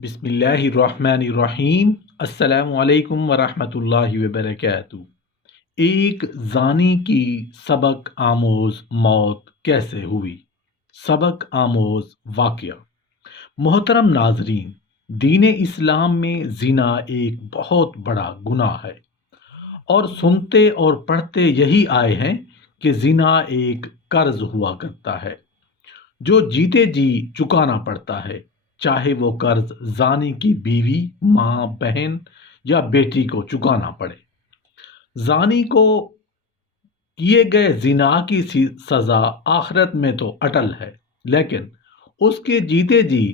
بسم اللہ الرحمن الرحیم۔ السلام علیکم ورحمۃ اللہ وبرکاتہ۔ ایک زانی کی سبق آموز موت کیسے ہوئی؟ سبق آموز واقعہ۔ محترم ناظرین، دین اسلام میں زنا ایک بہت بڑا گناہ ہے، اور سنتے اور پڑھتے یہی آئے ہیں کہ زنا ایک قرض ہوا کرتا ہے جو جیتے جی چکانا پڑتا ہے، چاہے وہ قرض زانی کی بیوی، ماں، بہن یا بیٹی کو چکانا پڑے۔ زانی کو کیے گئے زنا کی سزا آخرت میں تو اٹل ہے، لیکن اس کے جیتے جی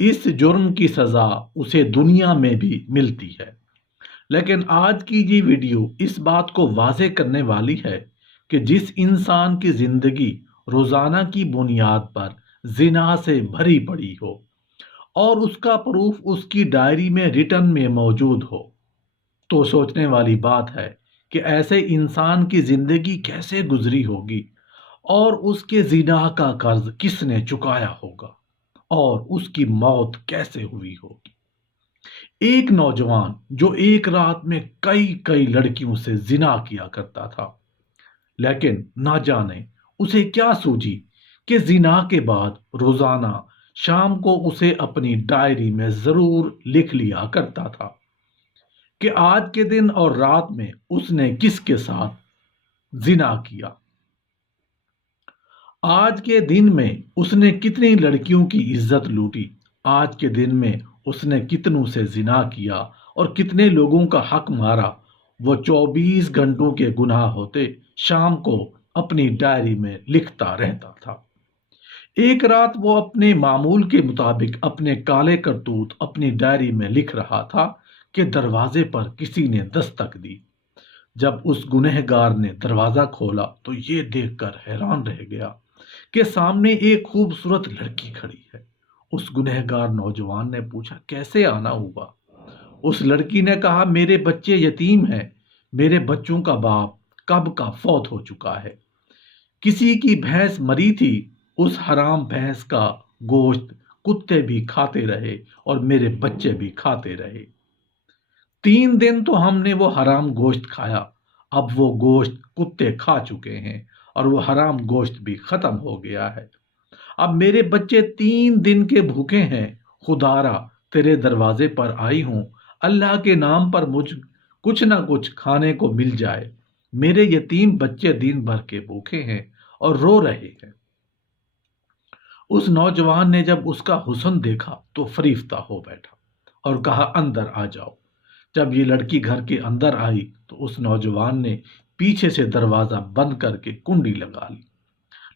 اس جرم کی سزا اسے دنیا میں بھی ملتی ہے۔ لیکن آج کی یہ ویڈیو اس بات کو واضح کرنے والی ہے کہ جس انسان کی زندگی روزانہ کی بنیاد پر زنا سے بھری پڑی ہو اور اس کا پروف اس کی ڈائری میں ریٹن میں موجود ہو، تو سوچنے والی بات ہے کہ ایسے انسان کی زندگی کیسے گزری ہوگی، اور اس کے زنا کا قرض کس نے چکایا ہوگا، اور اس کی موت کیسے ہوئی ہوگی۔ ایک نوجوان جو ایک رات میں کئی لڑکیوں سے زنا کیا کرتا تھا، لیکن نہ جانے اسے کیا سوجی کہ زنا کے بعد روزانہ شام کو اسے اپنی ڈائری میں ضرور لکھ لیا کرتا تھا کہ آج کے دن اور رات میں اس نے کس کے ساتھ زنا کیا، آج کے دن میں اس نے کتنی لڑکیوں کی عزت لوٹی، آج کے دن میں اس نے کتنوں سے زنا کیا اور کتنے لوگوں کا حق مارا۔ وہ 24 گھنٹوں کے گناہ ہوتے شام کو اپنی ڈائری میں لکھتا رہتا تھا۔ ایک رات وہ اپنے معمول کے مطابق اپنے کالے کرتوت اپنی ڈائری میں لکھ رہا تھا کہ دروازے پر کسی نے دستک دی۔ جب اس گنہگار نے دروازہ کھولا تو یہ دیکھ کر حیران رہ گیا کہ سامنے ایک خوبصورت لڑکی کھڑی ہے۔ اس گنہگار نوجوان نے پوچھا، کیسے آنا ہوا؟ اس لڑکی نے کہا، میرے بچے یتیم ہیں، میرے بچوں کا باپ کب کا فوت ہو چکا ہے، کسی کی بھینس مری تھی، اس حرام بھینس کا گوشت کتے بھی کھاتے رہے اور میرے بچے بھی کھاتے رہے۔ 3 دن تو ہم نے وہ حرام گوشت کھایا، اب وہ گوشت کتے کھا چکے ہیں اور وہ حرام گوشت بھی ختم ہو گیا ہے۔ اب میرے بچے 3 دن کے بھوکے ہیں، خدارا تیرے دروازے پر آئی ہوں، اللہ کے نام پر مجھ کچھ نہ کچھ کھانے کو مل جائے۔ میرے یتیم بچے دن بھر کے بھوکے ہیں اور رو رہے ہیں۔ اس نوجوان نے جب اس کا حسن دیکھا تو فریفتہ ہو بیٹھا اور کہا، اندر آ جاؤ۔ جب یہ لڑکی گھر کے اندر آئی تو اس نوجوان نے پیچھے سے دروازہ بند کر کے کنڈی لگا لی۔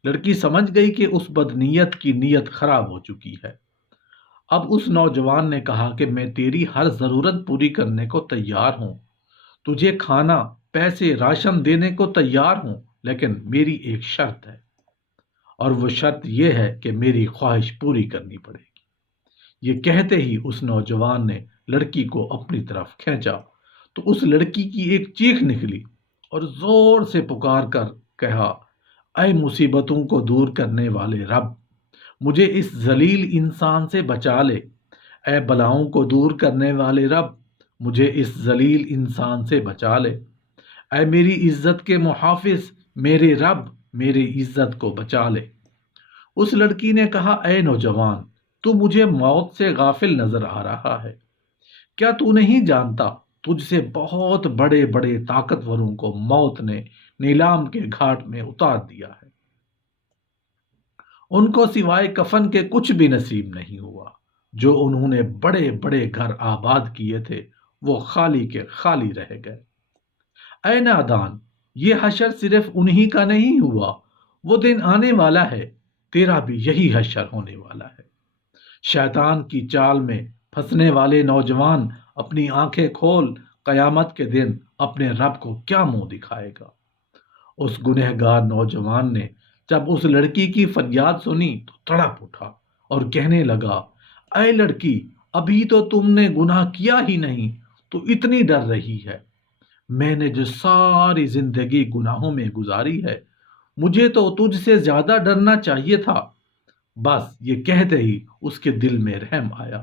لڑکی سمجھ گئی کہ اس بدنیت کی نیت خراب ہو چکی ہے۔ اب اس نوجوان نے کہا کہ میں تیری ہر ضرورت پوری کرنے کو تیار ہوں، تجھے کھانا، پیسے، راشن دینے کو تیار ہوں، لیکن میری ایک شرط ہے، اور وہ شرط یہ ہے کہ میری خواہش پوری کرنی پڑے گی۔ یہ کہتے ہی اس نوجوان نے لڑکی کو اپنی طرف کھینچا تو اس لڑکی کی ایک چیخ نکلی اور زور سے پکار کر کہا، اے مصیبتوں کو دور کرنے والے رب، مجھے اس ذلیل انسان سے بچا لے۔ اے بلاؤں کو دور کرنے والے رب، مجھے اس ذلیل انسان سے بچا لے۔ اے میری عزت کے محافظ، میرے رب، میری عزت کو بچا لے۔ اس لڑکی نے کہا، اے نوجوان، تو مجھے موت سے غافل نظر آ رہا ہے، کیا تو نہیں جانتا تجھ سے بہت بڑے بڑے طاقتوروں کو موت نے نیلام کے گھاٹ میں اتار دیا ہے، ان کو سوائے کفن کے کچھ بھی نصیب نہیں ہوا، جو انہوں نے بڑے بڑے گھر آباد کیے تھے وہ خالی کے خالی رہ گئے۔ اے نادان، یہ حشر صرف انہی کا نہیں ہوا، وہ دن آنے والا ہے، تیرا بھی یہی حشر ہونے والا ہے۔ شیطان کی چال میں پھنسنے والے نوجوان اپنی آنکھیں کھول قیامت کے دن اپنے رب کو کیا منہ دکھائے گا۔ اس گنہگار نوجوان نے جب اس لڑکی کی فریاد سنی تو تڑپ اٹھا اور کہنے لگا، اے لڑکی، ابھی تو تم نے گناہ کیا ہی نہیں تو اتنی ڈر رہی ہے؟ میں نے جو ساری زندگی گناہوں میں گزاری ہے، مجھے تو تجھ سے زیادہ ڈرنا چاہیے تھا۔ بس یہ کہتے ہی اس کے دل میں رحم آیا،